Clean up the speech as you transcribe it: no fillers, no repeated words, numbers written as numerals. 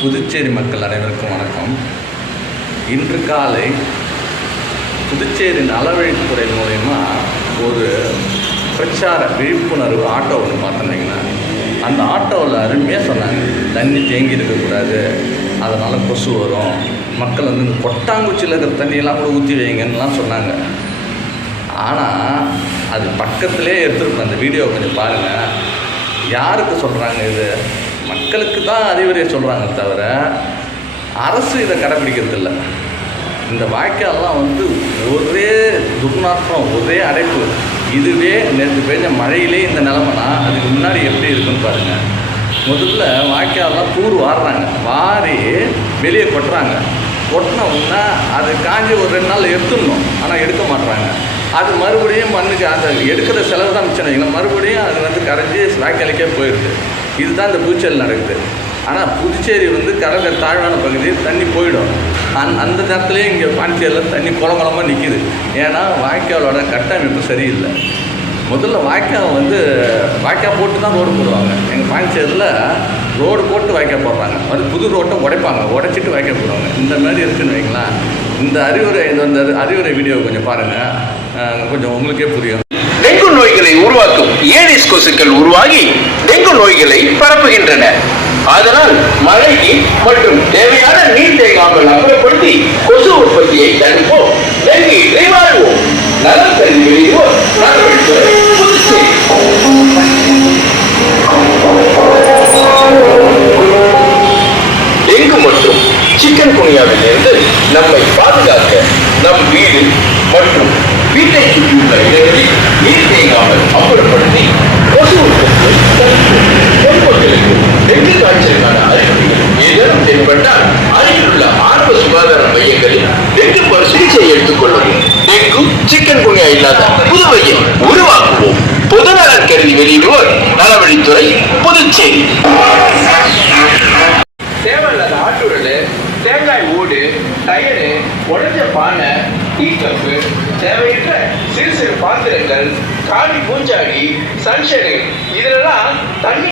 புதுச்சேரி மக்கள் அனைவருக்கும் வணக்கம். இன்று காலை புதுச்சேரி நலவழித்துறை மூலயமா ஒரு பிரச்சார விழிப்புணர்வு ஆட்டோ ஒன்று பார்த்துருந்தீங்கன்னா, அந்த ஆட்டோவில் அருமையாக சொன்னாங்க, தண்ணி தேங்கி இருக்கக்கூடாது, அதனால் கொசு வரும், மக்கள் இந்த கொட்டாங்குச்சியில் இருக்கிற தண்ணியெல்லாம் கூட ஊற்றி வைங்கன்னெலாம் சொன்னாங்க. ஆனால் அது பக்கத்திலே எடுத்துருப்பேன். அந்த வீடியோவை கொஞ்சம் பாருங்கள். யாருக்கு சொல்கிறாங்க? இது மக்களுக்கு தான் அறிவுரை சொல்கிறாங்க தவிர அரசு இதை கடைப்பிடிக்கிறதில்ல. இந்த வாய்க்காலெலாம் ஒரே துர்நாற்றம், ஒரே அடைப்பு. இதுவே நேற்று பெய்ஞ்ச மழையிலே இந்த நிலமைனா அதுக்கு முன்னாடி எப்படி இருக்குன்னு பாருங்கள். முதல்ல வாய்க்காலெலாம் தூர் வாடுறாங்க, வாரி வெளியே கொட்டுறாங்க. கொட்டினோம்னா அது காஞ்சி ஒரு 2 நாள் எடுத்துடணும், ஆனால் எடுக்க மாட்டுறாங்க. அது மறுபடியும் மண்ணுக்கு அந்த எடுக்கிற செலவு தான் மிச்சம் வைக்கணும். மறுபடியும் அது கரைஞ்சி வாய்க்காலுக்கே போயிடுது. இதுதான் இந்த புதுச்சேரியில் நடக்குது. ஆனால் புதுச்சேரி கடற்கரை தாழ்வான பகுதி, தண்ணி போயிடும். அந்த நேரத்துலேயே இங்கே பாண்டிச்சேரியில் தண்ணி குளமாக நிற்கிது. ஏன்னா வாய்க்காலோட கட்டமைப்பு சரியில்லை. முதல்ல வாய்க்கால் வாய்க்கால் போட்டு தான் ரோடு போடுவாங்க. எங்கள் பாண்டிச்சேரியில் ரோடு போட்டு வாய்க்கால் போடுறாங்க, புது ரோட்டை உடைப்பாங்க, உடைச்சிட்டு வாய்க்கால் போடுவாங்க. இந்த மாதிரி இருக்குதுன்னு வைங்களேன். இந்த அறிவுரை வீடியோ கொஞ்சம் பாருங்கள், கொஞ்சம் உங்களுக்கே புரியும். டெங்கு நோய்களை உருவாக்கும் ஏடிஸ் கொசுக்கள் உருவாகி டெங்கு நோய்களை பரப்புகின்றன. அதனால் மழை நீர் மற்றும் தேவையான நீர் தேங்காமல் அப்புறப்படுத்தி கொசு உற்பத்தியை தடுப்போம், டெங்கை வாழ்வோம். நலம் கருதி வெளியிடுவோம் நலவழித்துறை, புதுச்சேரி. டெங்கு மற்றும் சிக்கன் குனியாவில் இருந்து நம்மை பாதுகாக்க நம் வீடு மற்றும் வீட்டை சுற்றியுள்ள இடங்களில் நீர் தேங்காமல் அப்புறப்படுத்தி கொசு உற்பத்தியை தடுப்போம். பொதுமக்களுக்கு டெங்கு காய்ச்சலுக்கான அறிகுறிகள் ஏதேனும் தென்பட்டால் அருகிலுள்ள ஆரம்ப சுகாதார மையங்களில் டெங்கு பரிசோதனை எடுத்துக் கொள்ளவும். டெங்கு சிக்கன் குனியா இல்லாத புதுவையை உருவாக்குவோம். பொதுநலன் கருதி வெளியிடுவோர் நலவழித்துறை, புதுச்சேரி. தேவையில்லாத ஆட்டுடல், தேங்காய் ஓடு, டயரு, உடைஞ்ச பானை, டீ கப்பு, தேவையற்ற சிறு சிறு பாத்திரங்கள், காலி பூஞ்சாடி, சன்ஷெடு, இதெல்லாம் தண்ணி